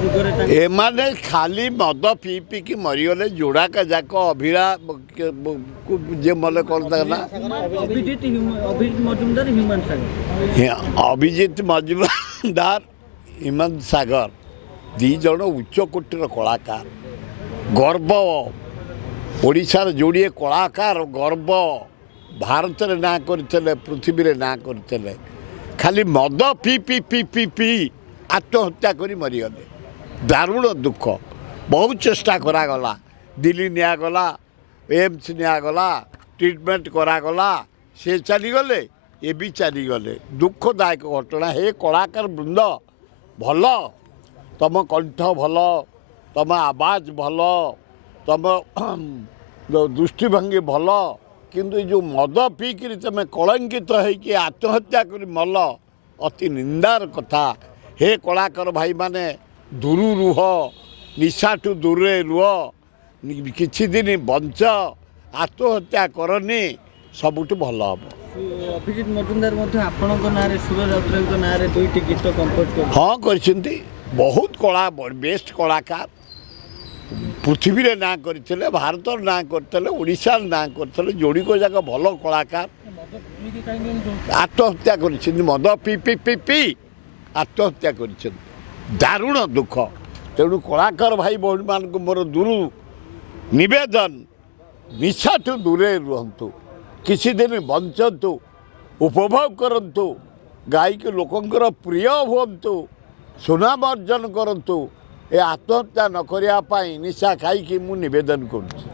एमाने खाली मद पी पी कि मरीगले जोड़ाक जाक अभिरा जे मले कौन ना अभिजीत मजुमदार हिमंत सागर दी जन उच्च कोटीर कलाकार गर्व ओडिशार जोड़िए कलाकार गर्व भारत रे ना करते पृथ्वी रे ना करते खाली मद P P P P P आत्महत्या करी मरीगले दारुण दुख बहुत चेष्टा करागला दिल्ली निगला एम्स निगला ट्रिटमेंट करागला से चलीगले ये भी चलीगले दुखदायक घटना हे कलाकार वृंद भल तुम कंठ भल तुम आवाज भल तुम दृष्टिभंगी भल किंतु जो मद पीकि तुम कलंकित होकि आत्महत्या कर मल अति निंदार कथा हे कलाकार भाई माने दूर रुह निशाठू दूर रुह किछि दिन बंच आत्महत्या करनी सबुठ भल हम अभिजीत मजुमदार आपण सुरराउतर ना दुईटी गीत कंपोज कर हाँ कर बहुत कला बेस्ट कलाकार पृथ्वी रे ना करते भारत ना करते ओडिशा ना करते जोड़ी को जाक भल कलाकार आत्महत्या कर मद पी पी पी पी आत्महत्या कर दारुण दुख तेणु कलाकार भाई बहन मान मोर दूर निवेदन निशाठू दूरे रुहतु किसी दिन बंचतु उपभोग करंतु गायक लोकंकर प्रिय हुंतु सुनाम अर्जन करंतु ए आत्महत्या न करिया पाई निशा खाई कि मु निवेदन करूँ।